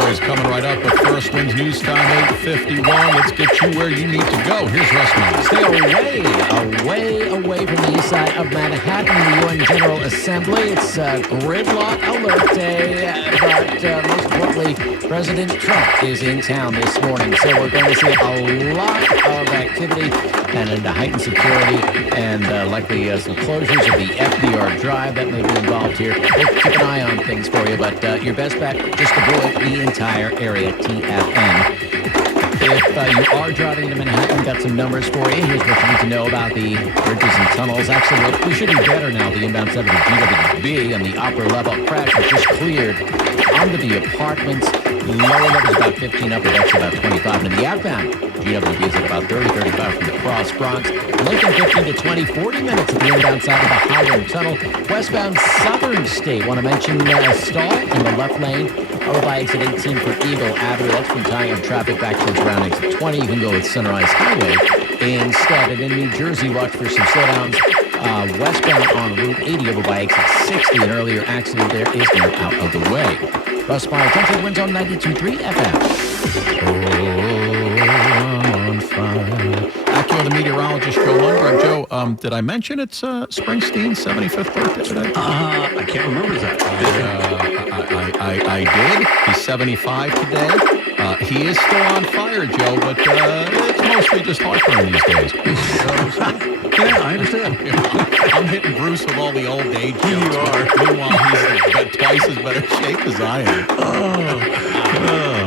boys coming right up. But first, Wins News Time 8:51. Let's get you where you need to go. Here's Russ Means. Stay away from the east side of Manhattan, the UN General Assembly. It's gridlock alert day, but most importantly, President Trump is in town this morning. So we're going to see a lot of activity and heightened security and likely some closures of the FDR Drive that may be involved here. We'll keep an eye on things for you, but your best bet, just avoid the entire area, TFN. If you are driving into Manhattan, got some numbers for you. Here's what you need to know about the bridges and tunnels. Actually, we should be better now. The inbound 7 to GWB and the upper level crash was just cleared onto the apartments. Lower levels about 15, upper decks about 25. And the outbound GWB is at about 30, 35 from the Cross Bronx. Lincoln 15 to 20, 40 minutes at the inbound side of the Highland Tunnel. Westbound Southern State. Want to mention stall in the left lane over by exit 18 for Eagle Avenue. That's from tying up traffic back towards around exit 20. You can go with Sunrise Highway instead. And in New Jersey, watch for some slowdowns westbound on Route 80 over by exit 60. An earlier accident there is now out of the way. Russ Meyer, 10 Winds on 92.3 FM. I'm on fire. Acura, the meteorologist, Joe Lundberg. Joe, did I mention it's Springsteen's 75th birthday today? I can't remember that. I did. He's 75 today. He is still on fire, Joe, but it's mostly just heartburn these days. Yeah, I understand. I'm hitting Bruce with all the old age jokes. You are. Meanwhile, he's in twice as better shape as I am.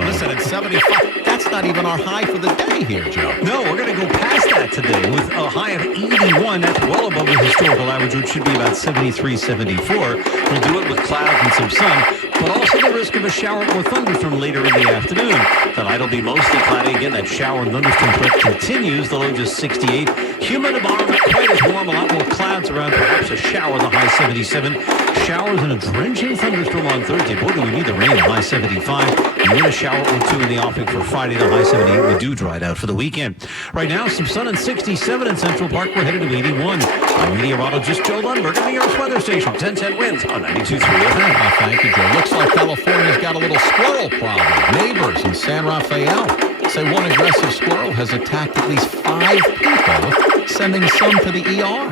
Listen, at 75, that's not even our high for the day here, Joe. No, we're going to go past that today with a high of 81. That's well above the historical average, which should be about 73, 74. We'll do it with clouds and some sun, but also the risk of a shower or thunderstorm later in the afternoon. Tonight will be mostly cloudy. Again, that shower and thunderstorm threat continues. The low just 68. Humid tomorrow, not quite as warm. A lot more clouds around. Perhaps a shower, the high 77. Showers and a drenching thunderstorm on Thursday. Boy, do we need the rain, the high 75. Even a shower or two in the offing for Friday, the high 78. We do dry it out for the weekend. Right now, some sun and 67 in Central Park. We're headed to 81. I'm meteorologist Joe Lundberg in the Earth Weather Station. 1010 Winds on 92.3 FM. Thank you, Joe. Looks like California's got a little squirrel problem. Neighbors in San Rafael say one aggressive squirrel has attacked at least 5 people, sending some to the ER.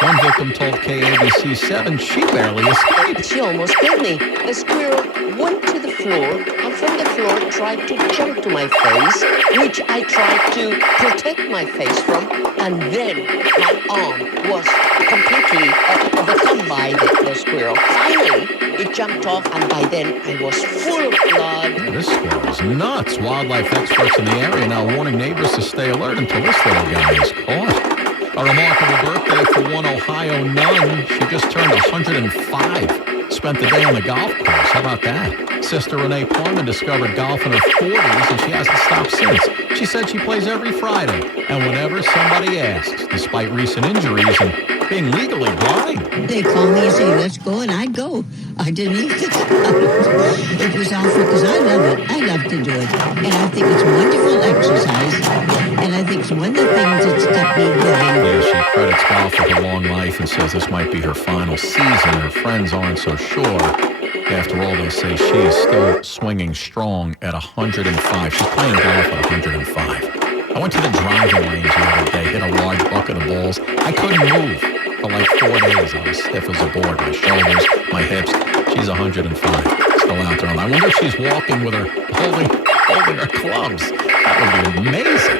One victim told KABC7 she barely escaped. She almost killed me. The squirrel went to the floor and from the floor tried to jump to my face, which I tried to protect my face from, and then my arm was completely overcome by the squirrel. Finally, it jumped off, and by then I was full of blood. This squirrel's nuts. Wildlife experts in the area now warning neighbors to stay alert until this little guy is caught. A remarkable birthday for one Ohio nun. She just turned 105. Spent the day on the golf course. How about that? Sister Renee Plumman discovered golf in her 40s, and she hasn't stopped since. She said she plays every Friday, and whenever somebody asks, despite recent injuries and being legally blind. They call me and say, let's go, and I'd go. I didn't even think about it. It was awful because I love it. I love to do it. And I think it's wonderful exercise. And I think it's one of the things that's kept me going. Yeah, she credits golf with her long life and says this might be her final season. Her friends aren't so sure. After all, they say she is still swinging strong at 105. She's playing golf at 105. I went to the driving range the other day, hit a large bucket of balls. I couldn't move for like 4 days. I was stiff as a board. My shoulders, my hips. She's 105. Still out there. And I wonder if she's walking with her, holding her clubs. That would be amazing.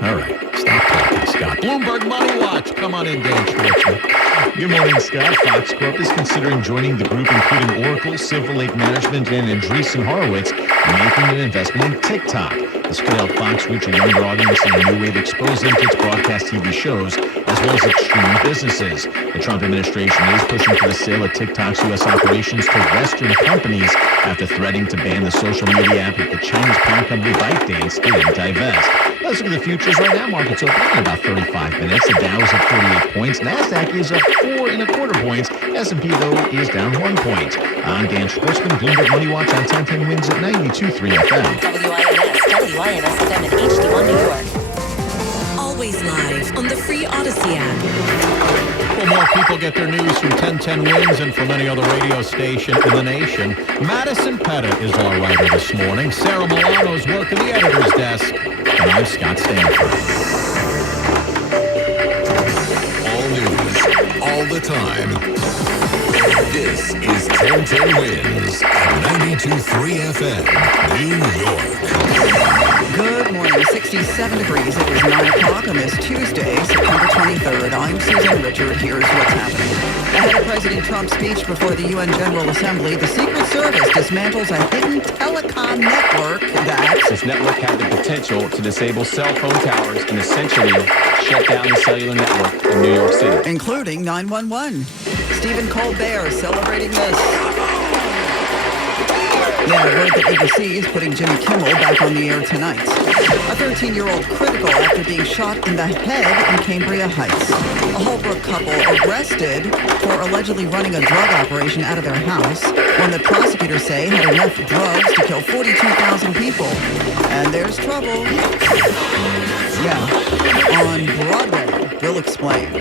All right, stop talking, Scott. Bloomberg Money Watch. Come on in, Dan Schwartzman. Good morning, Scott. Fox Corp is considering joining the group, including Oracle, Silver Lake Management, and Andreessen Horowitz, making an investment in TikTok. This could help Fox reach a younger audience in a new way to expose them to its broadcast TV shows, as well as its streaming businesses. The Trump administration is pushing for the sale of TikTok's U.S. operations to Western companies after threatening to ban the social media app if the Chinese parent company ByteDance didn't divest. Let's look at the futures right now. Markets open in about 35 minutes. The Dow is up 48 points. NASDAQ is up 4.25 points. S&P, though, is down 1 point. I'm Dan Schwartzman, Bloomberg Money Watch on 1010 Winds at 92.3 FM. WINS FM in HD1 New York. All always live on the free Odyssey app. Well, more people get their news from 1010 Wins and from any other radio station in the nation. Madison Pettit is our writer this morning. Sarah Milano's working the editor's desk. And I'm Scott Stanford. All news, all the time. This is 1010 Wins at 92.3 FM, New York. Good morning. 67 degrees. It is 9 o'clock on this Tuesday, September 23rd. I'm Susan Richard. Here's what's happening. Ahead of President Trump's speech before the UN General Assembly, the Secret Service dismantles a hidden telecom network that... This network had the potential to disable cell phone towers and essentially shut down the cellular network in New York City. Including 911. Stephen Colbert celebrating this. Yeah, word that ABC is putting Jimmy Kimmel back on the air tonight. A 13-year-old critical after being shot in the head in Cambria Heights. A Holbrook couple arrested for allegedly running a drug operation out of their house, one that prosecutors say had enough drugs to kill 42,000 people. And there's trouble. Yeah, on Broadway. We'll explain.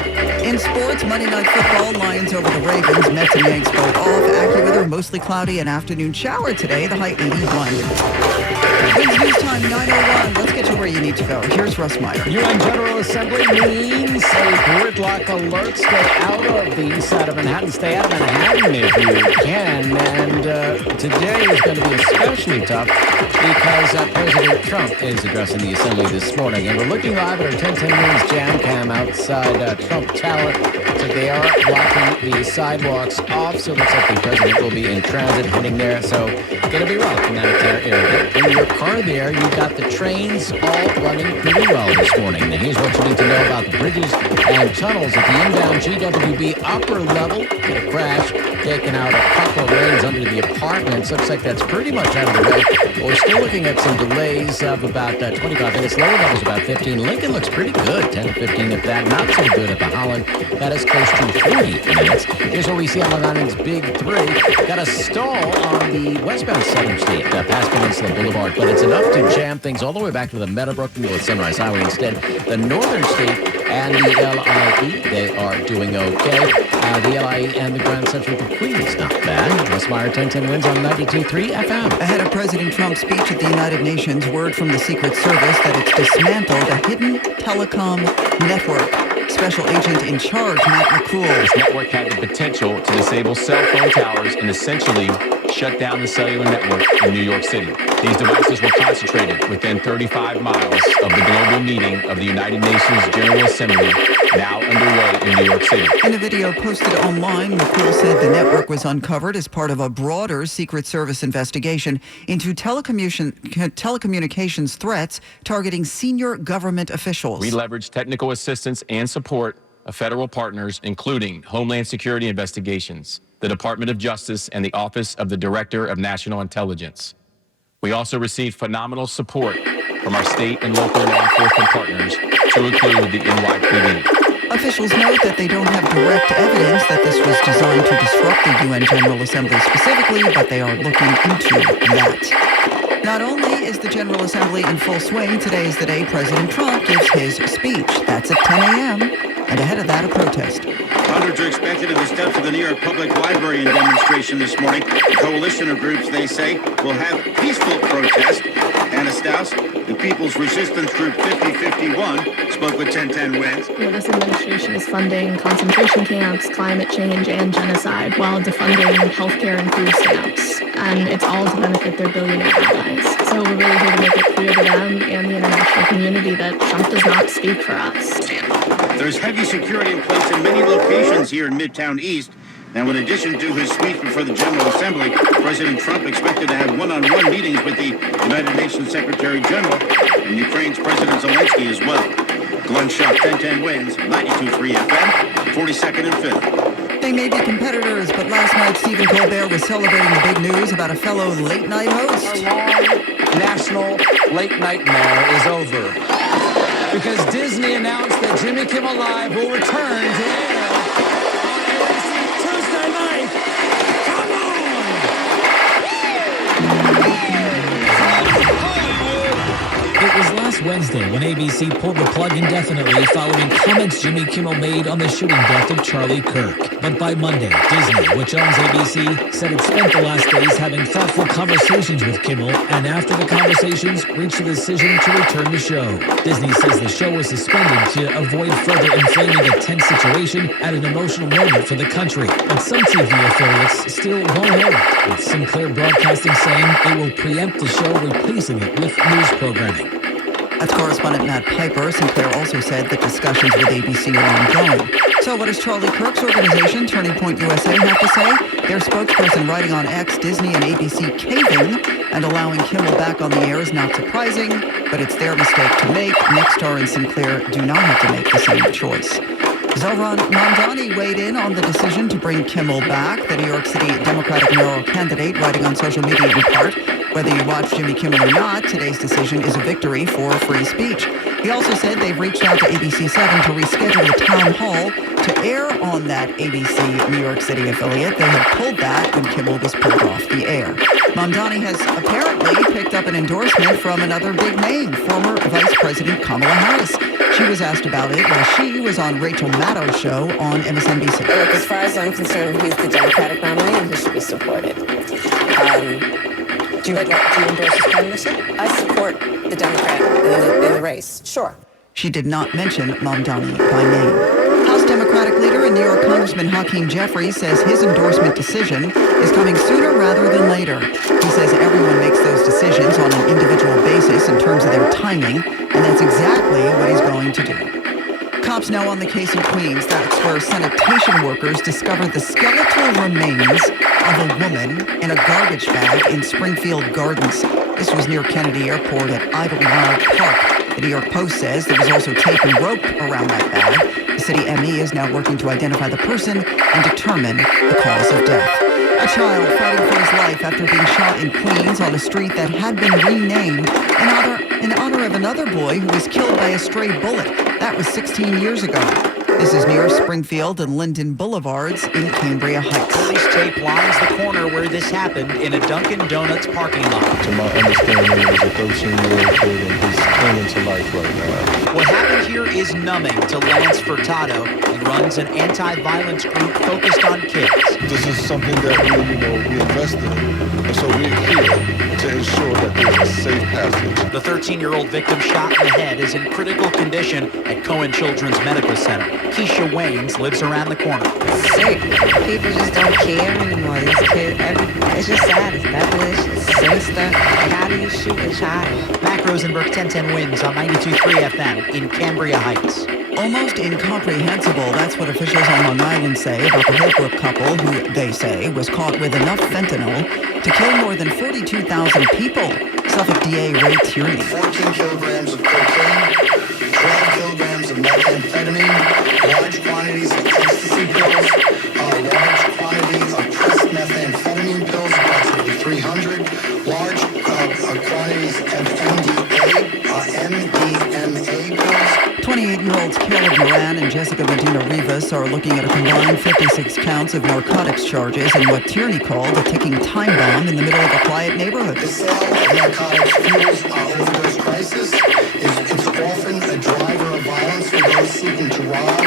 In sports, Monday Night Football, Lions over the Ravens, Mets and Yanks both off. AccuWeather, mostly cloudy, an afternoon shower today, the high 81. Wins News Time 9:01. Let's get you where you need to go. Here's Russ Meyer. UN General Assembly means a gridlock alert. Stay out of the east side of Manhattan. Stay out of Manhattan if you can. And today is going to be especially tough because President Trump is addressing the Assembly this morning. And we're looking live at our 1010 News Jam Cam outside Trump Tower. So they are blocking the sidewalks off. So it looks like the president will be in transit heading there. So it's going to be rough in that area. In your car there, you've got the trains all running pretty well this morning. Now, here's what you need to know about the bridges and tunnels at the inbound GWB upper level. Get a crash, taking out a couple of lanes under the apartments. Looks like that's pretty much out of the way. We're still looking at some delays of about 25 minutes. Lower levels about 15. Lincoln looks pretty good, 10 to 15 if that. Not so good at the Holland. That is close to 40 minutes. Here's what we see on Long Island's Big Three. Got a stall on the westbound Southern State, past Peninsula Boulevard, but it's enough to jam things all the way back to the Meadowbrook and go with Sunrise Highway instead. The Northern State and the LIE, they are doing okay. The LIE and the Grand Central for Queens, not bad. Russ Meyer, 1010 Wins on 92.3 FM. Ahead of President Trump's speech at the United Nations, word from the Secret Service that it's dismantled a hidden telecom network. Special agent in charge, Matt McCool. This network had the potential to disable cell phone towers and essentially shut down the cellular network in New York City. These devices were concentrated within 35 miles of the global meeting of the United Nations General Assembly, now underway in New York City. In a video posted online, McCool said the network was uncovered as part of a broader Secret Service investigation into telecommunications threats targeting senior government officials. We leveraged technical assistance and support of federal partners, including Homeland Security Investigations, the Department of Justice, and the Office of the Director of National Intelligence. We also received phenomenal support from our state and local law enforcement partners, to include the NYPD. Officials note that they don't have direct evidence that this was designed to disrupt the UN General Assembly specifically, but they are looking into that. Not only is the General Assembly in full swing, today is the day President Trump gives his speech. That's at 10 a.m., and ahead of that, a protest. Hundreds are expected at the steps of the New York Public Library in demonstration this morning. A coalition of groups, they say, will have peaceful protest. Anna Staus, the People's Resistance Group 5051, spoke with 1010 Wins. This administration is funding concentration camps, climate change, and genocide while defunding healthcare and food stamps. And it's all to benefit their billionaire allies. So we're really here to make it clear to them and the international community that Trump does not speak for us. There's heavy security in place in many locations here in Midtown East. Now, in addition to his speech before the General Assembly, President Trump expected to have one-on-one meetings with the United Nations Secretary General and Ukraine's President Zelensky as well. Glenn Schuck, 1010 Wins, 92.3 FM, 42nd and 5th. They may be competitors, but last night Stephen Colbert was celebrating the big news about a fellow late-night host. A long national late nightmare is over, because Disney announced that Jimmy Kimmel Live will return to air on ABC Tuesday night. Come on! It was last Wednesday when ABC pulled the plug indefinitely following comments Jimmy Kimmel made on the shooting death of Charlie Kirk. But by Monday, Disney, which owns ABC, said it spent the last days having thoughtful conversations with Kimmel, and after the conversations, reached a decision to return the show. Disney says the show was suspended to avoid further inflaming a tense situation at an emotional moment for the country. But some TV affiliates still won't air it, with Sinclair Broadcasting saying it will preempt the show, replacing it with news programming. That's correspondent Matt Piper. Sinclair also said that discussions with ABC are ongoing. So what does Charlie Kirk's organization, Turning Point USA, have to say? Their spokesperson writing on X, Disney and ABC caving and allowing Kimmel back on the air is not surprising, but it's their mistake to make. Nexstar and Sinclair do not have to make the same choice. Zohran Mamdani weighed in on the decision to bring Kimmel back, the New York City Democratic mayoral candidate, writing on social media in part, whether you watch Jimmy Kimmel or not, today's decision is a victory for free speech. He also said they've reached out to ABC7 to reschedule the town hall to air on that ABC New York City affiliate. They had pulled that when Kimmel was pulled off the air. Mamdani has apparently picked up an endorsement from another big name, former Vice President Kamala Harris. She was asked about it while she was on Rachel Maddow's show on MSNBC. Look, as far as I'm concerned, he's the Democratic nominee and he should be supported. Do you endorse his candidacy? I support the Democrat in the race, sure. She did not mention Mamdani by name. House Democratic leader and New York Congressman Hakeem Jeffries says his endorsement decision is coming sooner rather than later. He says everyone makes those decisions on an individual basis in terms of their timing, and that's exactly what he's going to do. Cops now on the case in Queens. That's where sanitation workers discovered the skeletal remains of a woman in a garbage bag in Springfield Gardens. This was near Kennedy Airport at Idlewild Park. The New York Post says there was also tape and rope around that bag. The city ME is now working to identify the person and determine the cause of death. A child fighting for his life after being shot in Queens on a street that had been renamed in honor of another boy who was killed by a stray bullet. That was 16 years ago. This is near Springfield and Linden Boulevards in Cambria Heights. Police tape lines the corner where this happened in a Dunkin' Donuts parking lot. To my understanding, it was a 13-year-old kid, and he's coming to life right now. What happened here is numbing to Lance Furtado. He runs an anti-violence group focused on kids. This is something that we invested in, and so we're here to ensure that there's a safe passage. The 13-year-old victim shot in the head is in critical condition at Cohen Children's Medical Center. Keisha Waynes lives around the corner. Sick. People just don't care anymore. These kids, it's just sad. It's devilish. It's sinister. Like, how do you shoot a child? Mac Rosenberg, 1010 wins on 92.3 FM in Cambria Heights. Almost incomprehensible. That's what officials on Long Island say about the Holbrook couple who, they say, was caught with enough fentanyl to kill more than 42,000 people. Suffolk DA Ray Tierney. 14 kilograms of cocaine, 12 kilograms of methamphetamine, large quantities of ecstasy pills, large quantity of pressed methamphetamine pills, approximately 300, large quantities of MDMA pills. 28-year-olds Caleb Moran and Jessica Medina Rivas are looking at a combined 56 counts of narcotics charges in what Tierney called a ticking time bomb in the middle of a quiet neighborhood. The sale of narcotics fuels our overdose crisis. It's often a driver of violence for those seeking to rob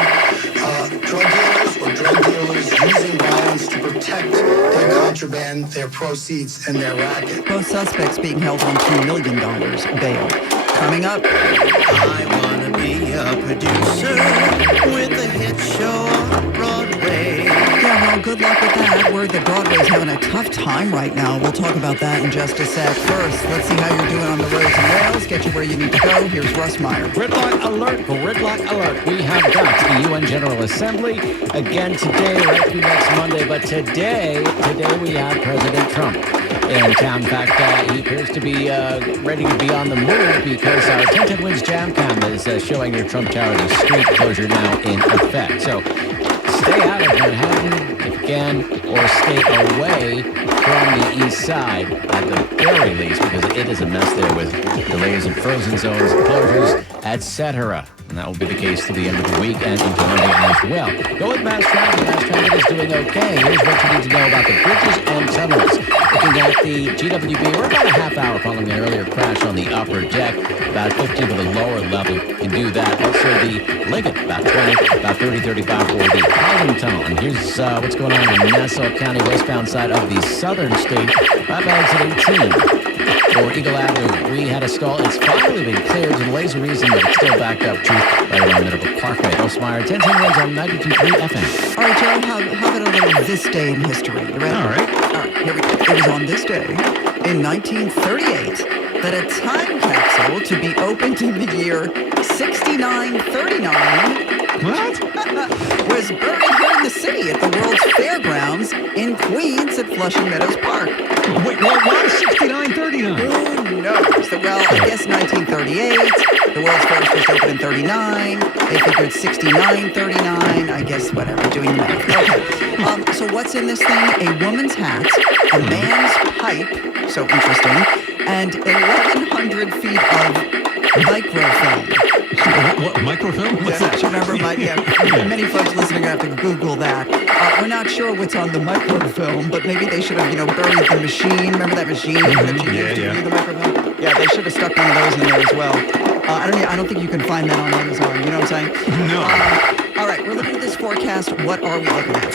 drug dealers or drug dealers using violence to protect their contraband, their proceeds, and their racket. Both suspects being held on $2 million bail. Coming up. I want to be a producer with a hit show on Broadway. Yeah, well, good luck with that. Word that Broadway's having a tough time right now. We'll talk about that in just a sec. First, let's see how you're doing on the roads and rails. Get you where you need to go. Here's Russ Meyer. Gridlock alert, gridlock alert. We have got the UN General Assembly again today, right through next Monday. But today we have President Trump in town. In fact, he appears to be ready to be on the move because our 1010 Wins Jam Cam is showing your Trump Tower street closure now in effect. So stay out of Manhattan if you can, or stay away from the east side at the very least, because it is a mess there with delays in frozen zones, closures, etc. And that will be the case to the end of the week and into Monday as well. Go with mass transit. Mass transit is doing okay. Here's what you need to know about the bridges and tunnels. Looking at the GWB, we're about a half hour following an earlier crash on the upper deck. About 15 to the lower level. You can do that. Also the Liggett, about 20, about 30, 35 for the Howland Tunnel. And here's what's going on in Nassau County, westbound side of the southern state. Right by exit 18. For Eagle Avenue, we had a stall. It's finally been cleared. Delays a reason, but it's still backed up to right around Middlebrook Parkway. Osmeyer, 1010 wins on 92.3 FM. All right, Joe, how about a little this day in history? You ready? All right. Here we go. It was on this day in 1938 that a time capsule to be opened in the year 6939 was buried here in the city at the World's Fairgrounds in Queens at Flushing Meadows Park. Wait, why 6939? Who knows? Well, I guess 1938. The World's Fair was just opened in 39. They figured 6939. I guess whatever, doing the math. Okay. So what's in this thing? A woman's hat, a man's pipe, so interesting, and 1,100 feet of microfilm. What microfilm? What's that? Remember, many folks listening have to Google that. We're not sure what's on the microfilm, but maybe they should have, buried the machine. Remember that machine that you used to do the microfilm? Yeah, they should have stuck one of those in there as well. I don't think you can find that on Amazon. You know what I'm saying? No. All right, we're looking at this forecast. What are we looking at?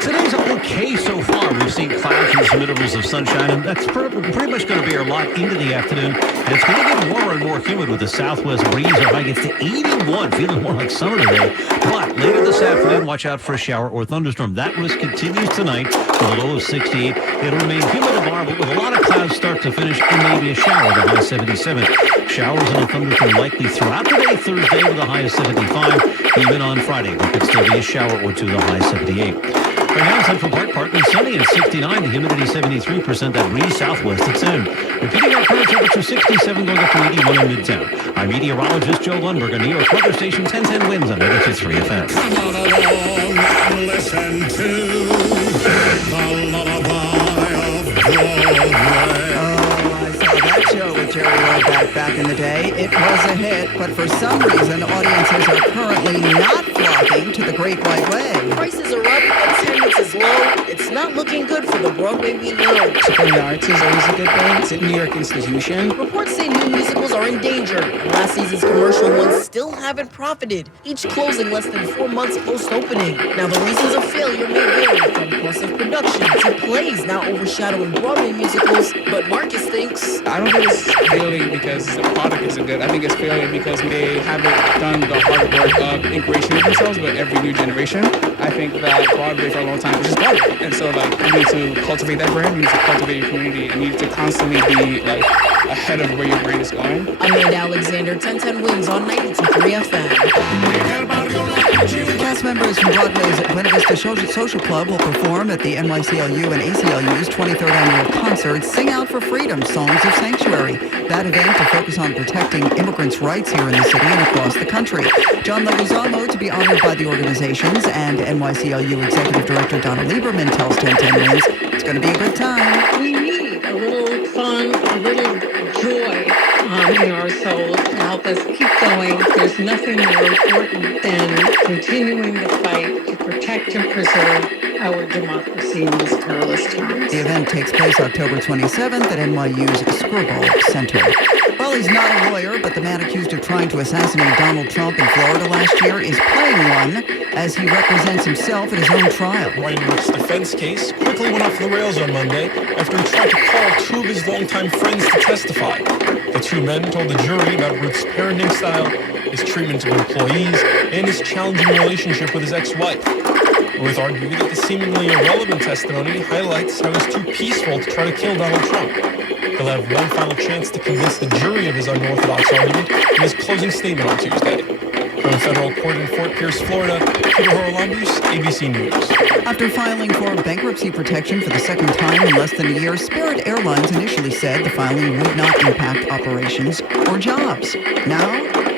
Today's okay so far. We've seen clouds and some intervals of sunshine, and that's pretty much going to be our lot into the afternoon. And it's going to get warmer and more humid with the southwest breeze. Our high gets to 81, feeling more like summer today. But later this afternoon, watch out for a shower or thunderstorm. That risk continues tonight with a low of 68. It'll remain humid tomorrow, but with a lot of clouds start to finish, and maybe a shower, the high 77. Showers and a thunderstorm likely throughout the day Thursday with a high of 75. Even on Friday, there could still be a shower or two, the high 78. Right now, Central Park, partly sunny at 69, the humidity 73%, that breeze southwest at 10. Repeating our current temperature 67, going up to 81 in Midtown. I'm meteorologist Joe Lundberg on New York Weather Station 1010 Winds on 92.3 FM. Come on along and listen to the lullaby of Broadway. That show with Jerry Roback back in the day. It was a hit, but for some reason, audiences are currently not flocking to the Great White Way. Prices are up, attendance is low. It's not looking good for the Broadway we know. Supporting the arts is always a good thing. It's a New York institution. Reports say new musicals are in danger, and last season's commercial ones still haven't profited, each closing less than 4 months post-opening. Now, the reasons of failure may vary from cost of production to plays now overshadowing Broadway musicals, but Marcus thinks... I don't think it's failing because the product isn't good. I think it's failing because they haven't done the hard work of ingratiating themselves with every new generation. I think that Broadway for a long time was just Broadway. And so, you need to cultivate that brand, you need to cultivate your community, and you need to constantly be, ahead of where your brand is going. Amanda Alexander, 1010 Wins on 92.3 FM. Cast members from Broadway's Buena Vista Social Club will perform at the NYCLU and ACLU's 23rd annual concert, Sing Out for Freedom, Songs of Sanctuary. That event to focus on protecting immigrants' rights here in the city and across the country. John Leguizamo to be honored by the organizations, and NYCLU Executive Director Donna Lieberman tells 1010 Wins it's going to be a good time. We need a little fun, a little joy in our souls to help us keep going. There's nothing more important than continuing the fight to protect and preserve our democracy in these perilous times. The event takes place October 27th at NYU's Skirball Center. Well, he's not a lawyer, but the man accused of trying to assassinate Donald Trump in Florida last year is playing one as he represents himself at his own trial. Weinreich's defense case quickly went off the rails on Monday after he tried to call two of his longtime friends to testify. The two men told the jury about Ruth's parenting style, his treatment of employees, and his challenging relationship with his ex-wife. Ruth argued that the seemingly irrelevant testimony highlights how he's too peaceful to try to kill Donald Trump. He'll have one final chance to convince the jury of his unorthodox argument in his closing statement on Tuesday. From a federal court in Fort Pierce, Florida, Peter Horolambus, ABC News. After filing for bankruptcy protection for the second time in less than a year, Spirit Airlines initially said the filing would not impact operations or jobs. Now,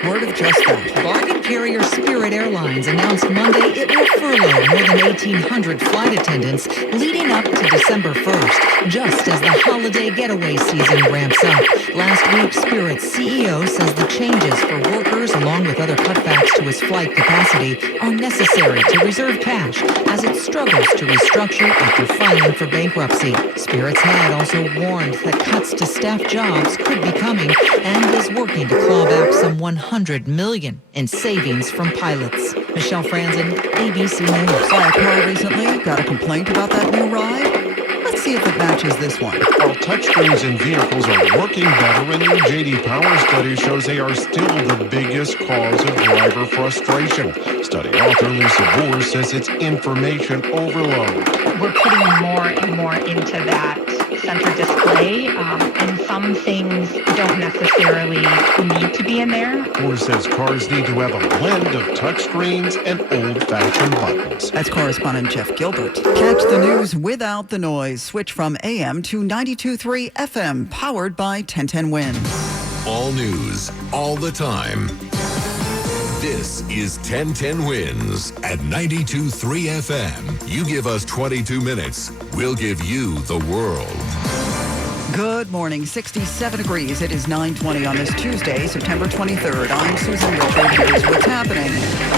word of just that. Bargain carrier Spirit Airlines announced Monday it will furlough more than 1,800 flight attendants leading up to December 1st, just as the holiday getaway season ramps up. Last week, Spirit's CEO says the changes for workers, along with other cutbacks to its flight capacity, are necessary to reserve cash as it struggles to restructure after filing for bankruptcy. Spirit's head also warned that cuts to staff jobs could be coming and is working to claw back some $100 million in savings from pilots. Michelle Franzen, ABC News. Saw a car recently. Got a complaint about that new ride? Let's see if it matches this one. While touchscreens in vehicles are working better, a new J.D. Power study shows they are still the biggest cause of driver frustration. Study author Lisa Boer says it's information overload. We're putting more and more into that center display, and some things don't necessarily need to be in there. Boer says cars need to have a blend of touchscreens and old-fashioned buttons. That's correspondent Jeff Gilbert. Catch the news without the noise. Switch from AM to 92.3 FM, powered by 1010 Wins. All news, all the time. This is 1010 Wins at 92.3 FM. You give us 22 minutes, we'll give you the world. Good morning, 67 degrees. It is 9:20 on this Tuesday, September 23rd. I'm Susan Richard. Here's what's happening.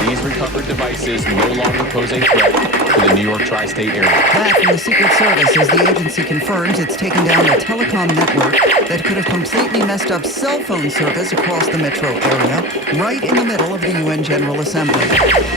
These recovered devices no longer pose a threat to the New York tri-state area. That from the Secret Service as the agency confirms it's taken down a telecom network that could have completely messed up cell phone service across the metro area, right in the middle of the UN General Assembly.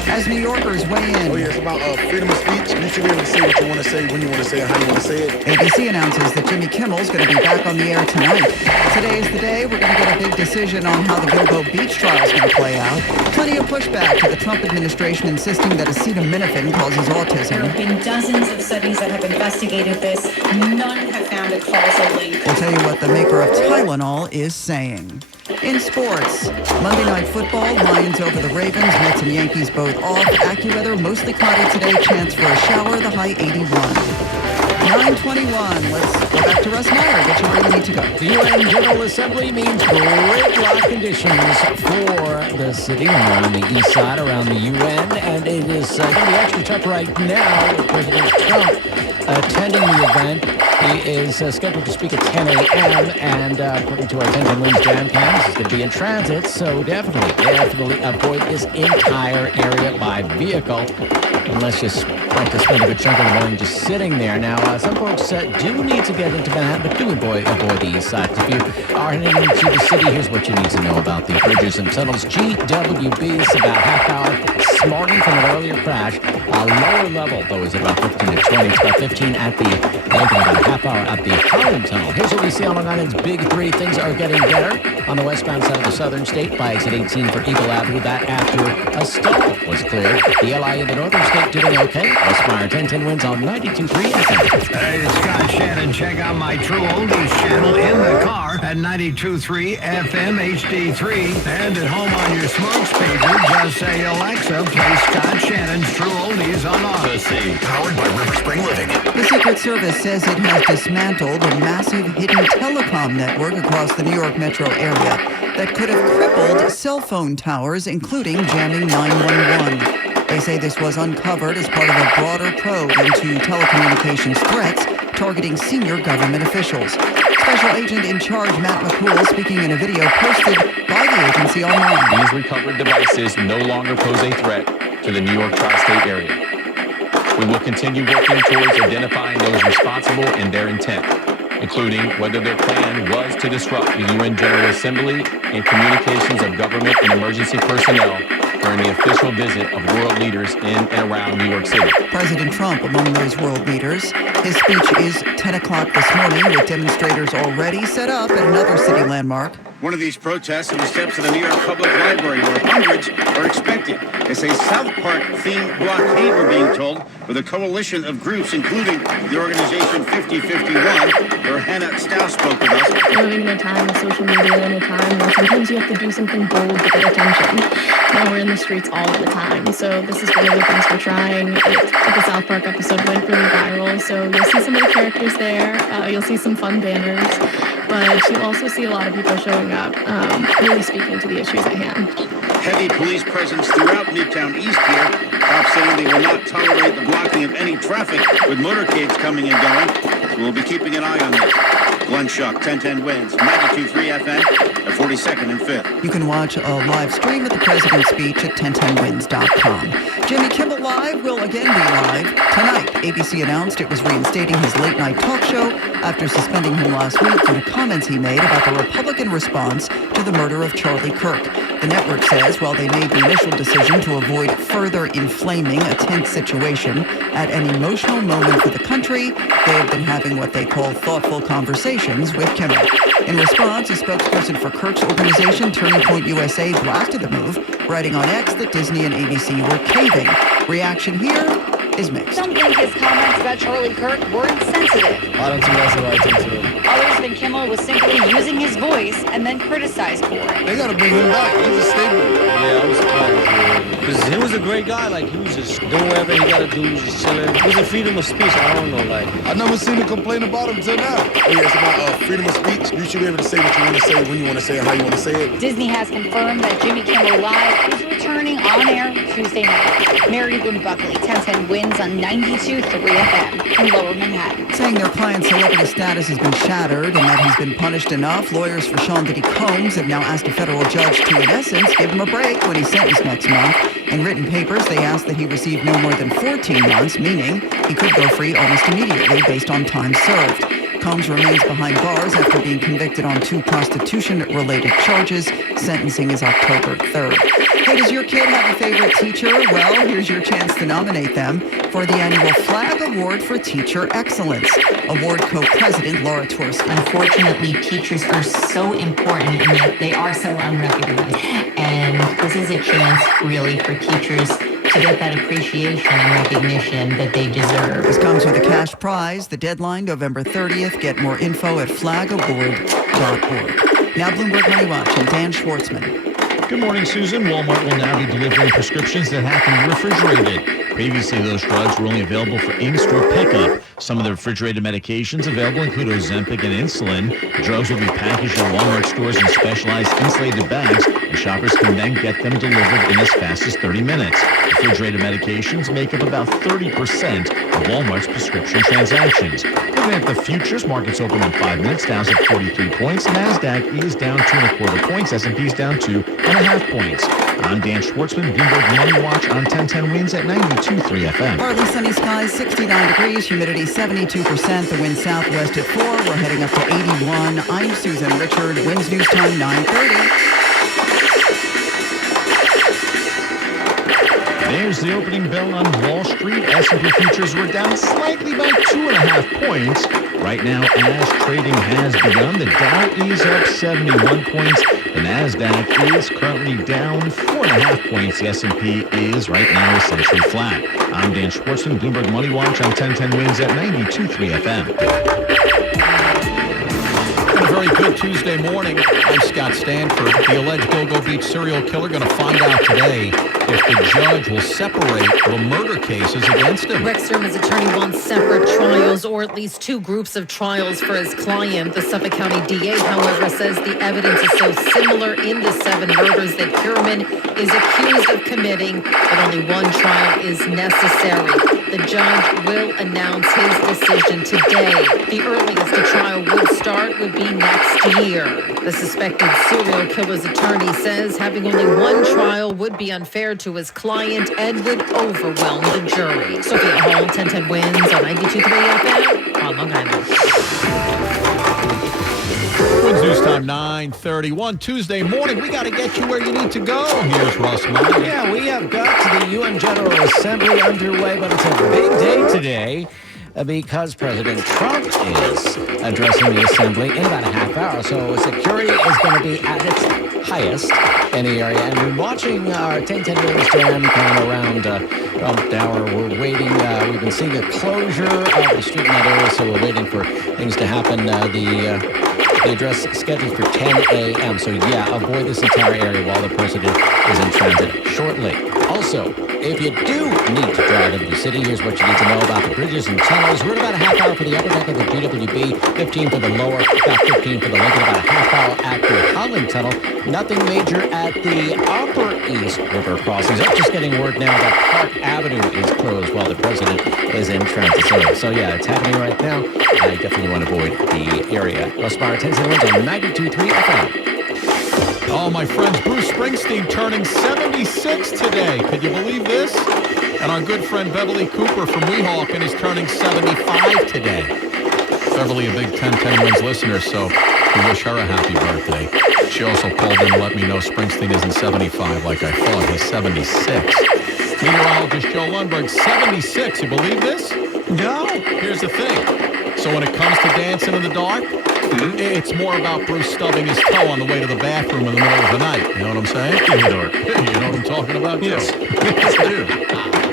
As New Yorkers weigh in. Oh, yeah, it's about freedom of speech. You should be able to say what you want to say, when you want to say it, how you want to say it. ABC announces that Jimmy Kimmel's going to be back on the air tonight. Today is the day we're going to get a big decision on how the Gilgo Beach trial is going to play out. Plenty of pushback to the Trump administration insisting that acetaminophen causes autism. There have been dozens of studies that have investigated this. None have found a causal link. We'll tell you what the maker of Tylenol is saying. In sports, Monday Night Football, Lions over the Ravens, Mets and Yankees both off. AccuWeather, mostly cloudy today, chance for a shower, the high 81. 9:21. Let's go back to Russ Meyer. Get you where you need to go. The UN General Assembly means gridlock conditions for the city and around the east side, around the UN, and it is going to be extra tough right now with President Trump attending the event. He is scheduled to speak at 10 a.m., and according to our 1010 Wins Jam Cams, he's going to be in transit, so definitely avoid this entire area by vehicle, unless you like to spend a good chunk of the morning just sitting there. Now, some folks do need to get into Manhattan, but do avoid the east side. If you are heading into the city, here's what you need to know about the bridges themselves. GWB is about half hour, smarting from an earlier crash. Lower level, though, is about 15 to 20. It's about 15 at the Lincoln, about a half hour at the Holland Tunnel. Here's what we see on Long Island's Big Three. Things are getting better on the westbound side of the Southern State by exit 18 for Eagle Avenue. That after a stall was cleared. The LI in the Northern State doing okay. Westmeyer 1010 Wins on 92.3 FM. Hey, it's Scott Shannon. Check out my True Oldies channel in the car at 92.3 FM HD3. And at home on your smart speaker, just say, Alexa, play Scott Shannon's True Oldies on Odyssey. Powered by River Spring Living. The Secret Service says it has dismantled a massive hidden telecom network across the New York metro area that could have crippled cell phone towers, including jamming 911. They say this was uncovered as part of a broader probe into telecommunications threats targeting senior government officials. Special Agent in Charge Matt McCool speaking in a video posted by the agency online. These recovered devices no longer pose a threat to the New York tri-state area. We will continue working towards identifying those responsible and their intent, including whether their plan was to disrupt the UN General Assembly and communications of government and emergency personnel during the official visit of world leaders in and around New York City. President Trump among those world leaders. His speech is 10 o'clock this morning with demonstrators already set up at another city landmark. One of these protests on the steps of the New York Public Library where hundreds are expected. It's a South Park-themed blockade, we're being told, with a coalition of groups, including the organization 5051, where Hannah Stow spoke with us. We're living in a time of social media, in a time where sometimes you have to do something bold to get attention. Now we're in the streets all the time, so this is one of the things we're trying. The South Park episode went really viral, so you'll see some of the characters there. You'll see some fun banners. but you'll also see a lot of people showing up, really speaking to the issues at hand. Heavy police presence throughout Midtown East here. Cops saying they will not tolerate the blocking of any traffic with motorcades coming and going. So we'll be keeping an eye on this. Glenn Schuck, 1010 wins, 92.3 FM at 42nd and 5th. You can watch a live stream of the president's speech at 1010wins.com. Jimmy Kimmel Live will again be live tonight. ABC announced it was reinstating his late-night talk show after suspending him last week due to comments he made about the Republican response to the murder of Charlie Kirk. The network says while they made the initial decision to avoid further inflaming a tense situation at an emotional moment for the country, they have been having what they call thoughtful conversations with Kimmel. In response, a spokesperson for Kirk's organization, Turning Point USA, blasted the move, writing on X that Disney and ABC were caving. Reaction here is mixed. Some think his comments about Charlie Kirk were insensitive. I don't think that's the right thing to do. Others think Kimmel was simply using his voice and then criticized for it. They gotta bring him back. He's a staple. Yeah, I was surprised. Because he was a great guy. Like, he was just doing whatever he gotta do. He was just chilling. It was a freedom of speech. I don't know, like. I never seen a complaint about him till now. Oh, yeah, it's about freedom of speech. You should be able to say what you want to say, when you want to say it, how you want to say it. Disney has confirmed that Jimmy Kimmel Live is returning on air Tuesday night. Mary Lynn Buckley, 1010 wins on 92.3 FM in Lower Manhattan. Saying their client's celebrity status has been shattered and that he's been punished enough, lawyers for Sean Diddy Combs have now asked a federal judge to, in essence, give him a break when he's sentenced next month. In written papers, they asked that he receive no more than 14 months, meaning he could go free almost immediately based on time served. Combs remains behind bars after being convicted on 2 prostitution-related charges. Sentencing is October 3rd. Hey, does your kid have a favorite teacher? Well, here's your chance to nominate them for the annual Flag Award for Teacher Excellence. Award co-president Laura Tversky. Unfortunately, teachers are so important and yet they are so unrecognized. And this is a chance, really, for teachers to get that appreciation and recognition that they deserve. This comes with a cash prize. The deadline, November 30th. Get more info at flagaward.org. Now Bloomberg Money Watch and Dan Schwartzman. Good morning, Susan. Walmart will now be delivering prescriptions that have to be refrigerated. Previously, those drugs were only available for in-store pickup. Some of the refrigerated medications available include Ozempic and insulin. The drugs will be packaged at Walmart stores in specialized insulated bags, and shoppers can then get them delivered in as fast as 30 minutes. Refrigerated medications make up about 30% of Walmart's prescription transactions. Looking at the futures, markets open in 5 minutes. Dow's up 43 points. NASDAQ is down 2.25 points. S&P's down 2.5 points. I'm Dan Schwartzman, Bloomberg Money Watch on 1010 wins at 92.3 FM. Partly sunny skies, 69 degrees, humidity 72%, the wind southwest at 4. We're heading up to 81. I'm Susan Richard, Winds News Time 9:30. There's the opening bell on Wall Street. S&P futures were down slightly by 2.5 points. Right now, as trading has begun, the Dow is up 71 points. The NASDAQ is currently down 4.5 points. The S&P is right now essentially flat. I'm Dan Schwartzman, Bloomberg Money Watch on 1010 wins at 92.3 FM. A very good Tuesday morning. I'm Scott Stanford. The alleged Go-Go Beach serial killer going to find out today if the judge will separate the murder cases against him. Rex Sherman's attorney wants separate trials, or at least 2 groups of trials for his client. The Suffolk County DA, however, says the evidence is so similar in the 7 murders that Kierman is accused of committing that only 1 trial is necessary. The judge will announce his decision today. The earliest a trial would start would be next year. The suspected serial killer's attorney says having only 1 trial would be unfair to his client and would overwhelm the jury. Sophia Hall, 1010 wins on 92.3 FM on Long Island. Winds News Time 9:31 Tuesday morning. We got to get you where you need to go. Here's Russ Meyer. Yeah, we have got the UN General Assembly underway, but it's a big day today because President Trump is addressing the Assembly in about a half hour. So security is going to be at its highest in the area. And we're watching our 1010 News Jam kind of around Trump hour. We're waiting. We've been seeing a closure of the street in that area, so we're waiting for things to happen. The address scheduled for 10 a.m. So, yeah, avoid this entire area while the president is in transit shortly. Also, Also, if you do need to drive into the city, here's what you need to know about the bridges and tunnels. We're at about a half hour for the upper deck of the GWB, 15 for the lower, about 15 for the Lincoln, about a half hour at the Holland Tunnel. Nothing major at the Upper East River crossings. I'm just getting word now that Park Avenue is closed while the president is in transit. So yeah, it's happening right now. I definitely want to avoid the area. Russ Meyer, 10 Winds on 92.3 FM. Oh, my friends, Bruce Springsteen turning 76 today. Could you believe this? And our good friend Beverly Cooper from Weehawken is turning 75 today. Beverly, a big 10 Winds listener, so we wish her a happy birthday. She also called in to let me know Springsteen isn't 75 like I thought. He's 76. Meteorologist Joe Lundberg, 76. You believe this? No. Here's the thing. So when it comes to dancing in the dark, it's more about Bruce stubbing his toe on the way to the bathroom in the middle of the night. You know what I'm saying? In the dark. You know what I'm talking about? Yes. Yes, I do.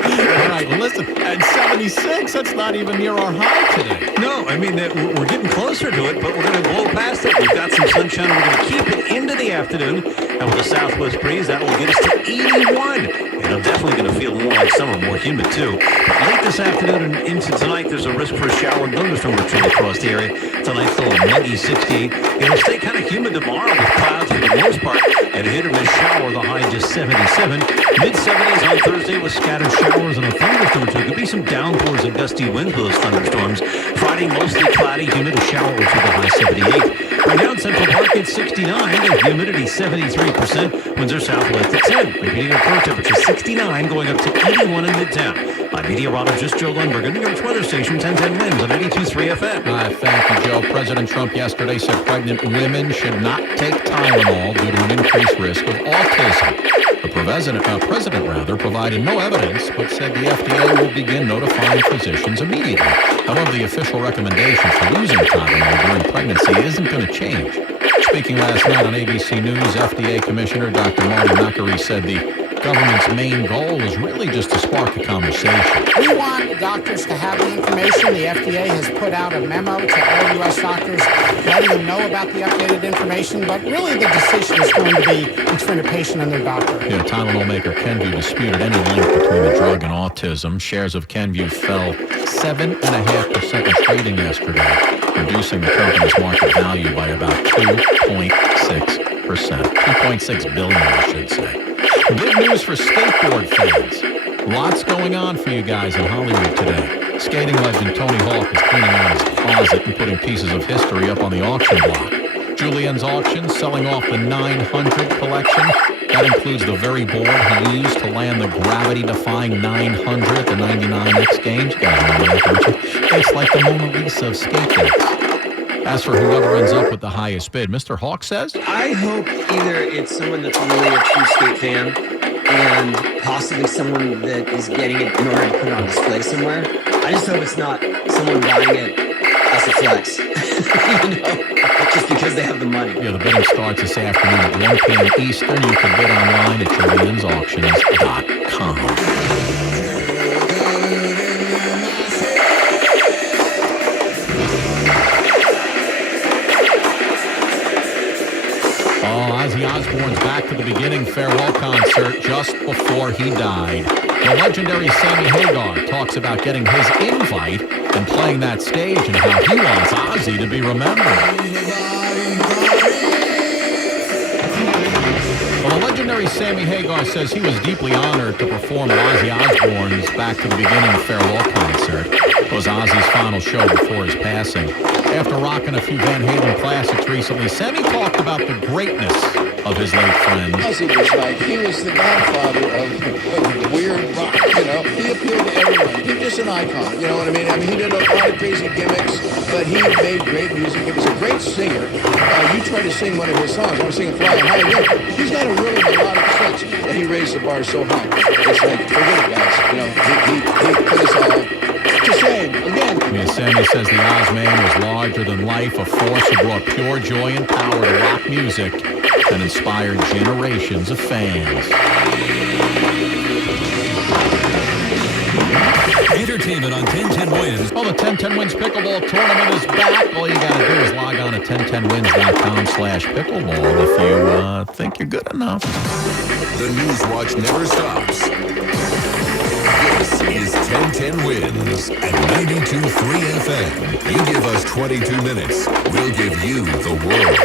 All right, listen, at 76, that's not even near our high today. No, I mean, we're getting closer to it, but we're going to blow past it. We've got some sunshine. We're going to keep it into the afternoon. And with a southwest breeze, that will get us to 81. And I'm definitely going to feel more like summer, more humid, too. But late this afternoon and into tonight, there's a risk for a shower and thunderstorm or two across the area. Tonight's still a muggy 68. It'll stay kind of humid tomorrow with clouds for the most part. And a hit-or-miss shower, the high just 77. Mid-70s on Thursday with scattered showers and a thunderstorm or two. Could be some downpours and gusty winds with those thunderstorms. Friday, mostly cloudy, humid, a shower or two, the high 78. Right now in Central Park, it's 69. The humidity 73%. Winds are southwest at 10. Repeating our current temperature 69, going up to 81 in Midtown. I'm meteorologist Joe Lundberg, New York's weather station, 1010 Winds on 92.3 FM. Thank you, Joe. President Trump yesterday said pregnant women should not take Tylenol due to an increased risk of autism. The president provided no evidence, but said the FDA will begin notifying physicians immediately. However, the official recommendation for using Tylenol during pregnancy isn't going to change. Speaking last night on ABC News, FDA Commissioner Dr. Marty Makary said the government's main goal is really just to spark a conversation. We want doctors to have the information. The FDA has put out a memo to all U.S. doctors letting them know about the updated information, but really the decision is going to be between a patient and their doctor. Yeah, Tylenol maker Kenvue disputed any link between the drug and autism. Shares of Kenvue fell 7.5% in trading yesterday, reducing the company's market value by about 2.6%. 2.6 billion, I should say. Good news for skateboard fans. Lots going on for you guys in Hollywood today. Skating legend Tony Hawk is cleaning out his closet and putting pieces of history up on the auction block. Julien's Auction selling off the 900 collection. That includes the very board he used to land the gravity-defying 900 at the 99 X Games. You guys remember that, don't you? It's like the Mona Lisa of skate decks. As for whoever ends up with the highest bid, Mr. Hawk says, I hope either it's someone that's really a true skate fan and possibly someone that is getting it in order to put it on display somewhere. I just hope it's not someone buying it as a flex, just because they have the money. Yeah, the bidding starts this afternoon at 1 p.m. Eastern. You can bid online at juliansauctions.com. Ozzy Osbourne's Back to the Beginning farewell concert just before he died. The legendary Sammy Hagar talks about getting his invite and playing that stage and how he wants Ozzy to be remembered. Well, the legendary Sammy Hagar says he was deeply honored to perform Ozzy Osbourne's Back to the Beginning farewell concert. It was Ozzy's final show before his passing. After rocking a few Van Halen classics recently, Sammy talked about the greatness of his late friend. Ozzy was like, he was the godfather of weird rock, you know. He appealed to everyone. He was just an icon, you know what I mean? I mean, he did a lot of crazy gimmicks, but he made great music. He was a great singer. You try to sing one of his songs. I was singing Fly High Again. He's got a really melodic sense, and he raised the bar so high. It's like, forget it, guys. You know, he put us all to shame, again. Yeah, Sammy says the Ozman was larger than life, a force who brought pure joy and power to rock music and inspired generations of fans. Entertainment on 1010 Wins. Well, the 1010 Wins Pickleball Tournament is back. All you got to do is log on to 1010wins.com/pickleball if you think you're good enough. The News Watch never stops. This is 1010 Wins at 92.3 FM. You give us 22 minutes, we'll give you the world.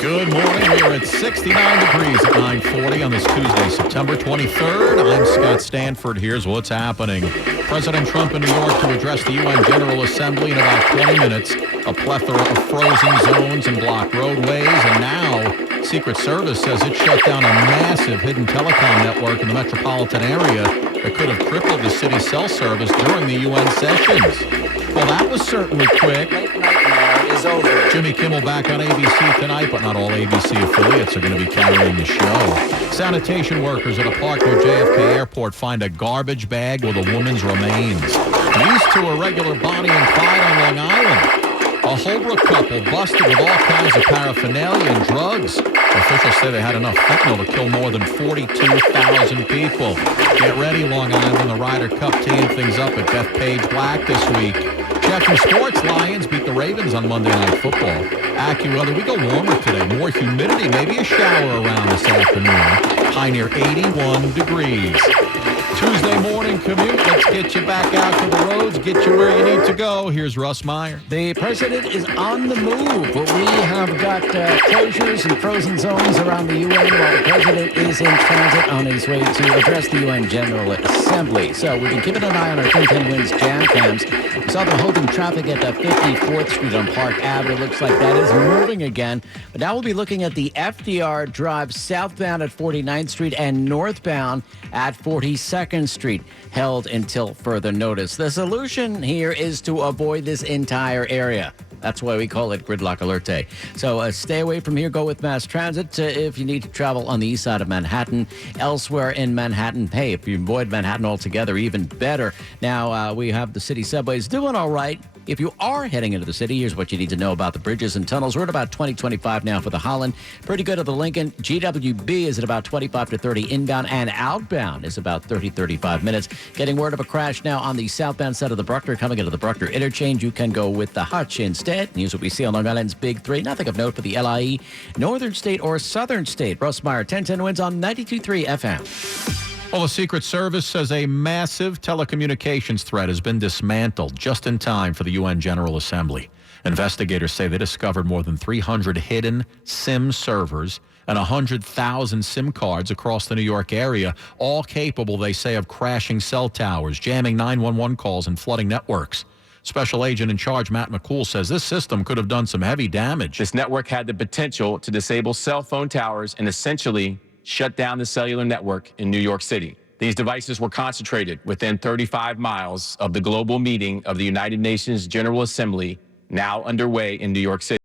Good morning. We are at 69 degrees at 9:40 on this Tuesday, September 23rd. I'm Scott Stanford. Here's what's happening. President Trump in New York to address the UN General Assembly in about 20 minutes. A plethora of frozen zones and blocked roadways. And now, Secret Service says it shut down a massive hidden telecom network in the metropolitan area that could have crippled the city's cell service during the UN sessions. Well, that was certainly quick. Is over. Jimmy Kimmel back on ABC tonight, but not all ABC affiliates are going to be carrying the show. Sanitation workers at a park near JFK Airport find a garbage bag with a woman's remains. These two are regular Bonnie and Clyde on Long Island. A Holbrook couple busted with all kinds of paraphernalia and drugs. Officials say they had enough fentanyl to kill more than 42,000 people. Get ready, Long Island. The Ryder Cup teeing things up at Bethpage Black this week. Checking sports, Lions beat the Ravens on Monday Night Football. AccuWeather, we go warmer today. More humidity, maybe a shower around this afternoon. High near 81 degrees. Tuesday morning commute. Let's get you back out to the roads, get you where you need to go. Here's Russ Meyer. The president is on the move. We have got closures and frozen zones around the UN while the president is in transit on his way to address the UN General Assembly. So we've been keeping an eye on our 1010 Wins jam cams. We saw them holding traffic at 54th Street on Park Avenue. Looks like that is moving again. But now we'll be looking at the FDR Drive southbound at 49th Street and northbound at 42nd Street, held until further notice. The solution here is to avoid this entire area. That's why we call it Gridlock Alert Day. So stay away from here. Go with mass transit if you need to travel on the east side of Manhattan. Elsewhere in Manhattan, hey, if you avoid Manhattan altogether, even better. Now, we have the city subways doing all right. If you are heading into the city, here's what you need to know about the bridges and tunnels. We're at about 20-25 now for the Holland. Pretty good at the Lincoln. GWB is at about 25 to 30 inbound, and outbound is about 30-35 minutes. Getting word of a crash now on the southbound side of the Bruckner. Coming into the Bruckner interchange, you can go with the Hutch instead. Here's what we see on Long Island's Big Three. Nothing of note for the LIE, Northern State or Southern State. Russ Meyer, 1010 Wins on 92.3 FM. Well, the Secret Service says a massive telecommunications threat has been dismantled just in time for the UN General Assembly. Investigators say they discovered more than 300 hidden SIM servers and 100,000 SIM cards across the New York area, all capable, they say, of crashing cell towers, jamming 911 calls, and flooding networks. Special Agent in Charge Matt McCool says this system could have done some heavy damage. This network had the potential to disable cell phone towers and essentially shut down the cellular network in New York City. These devices were concentrated within 35 miles of the global meeting of the United Nations General Assembly, now underway in New York City.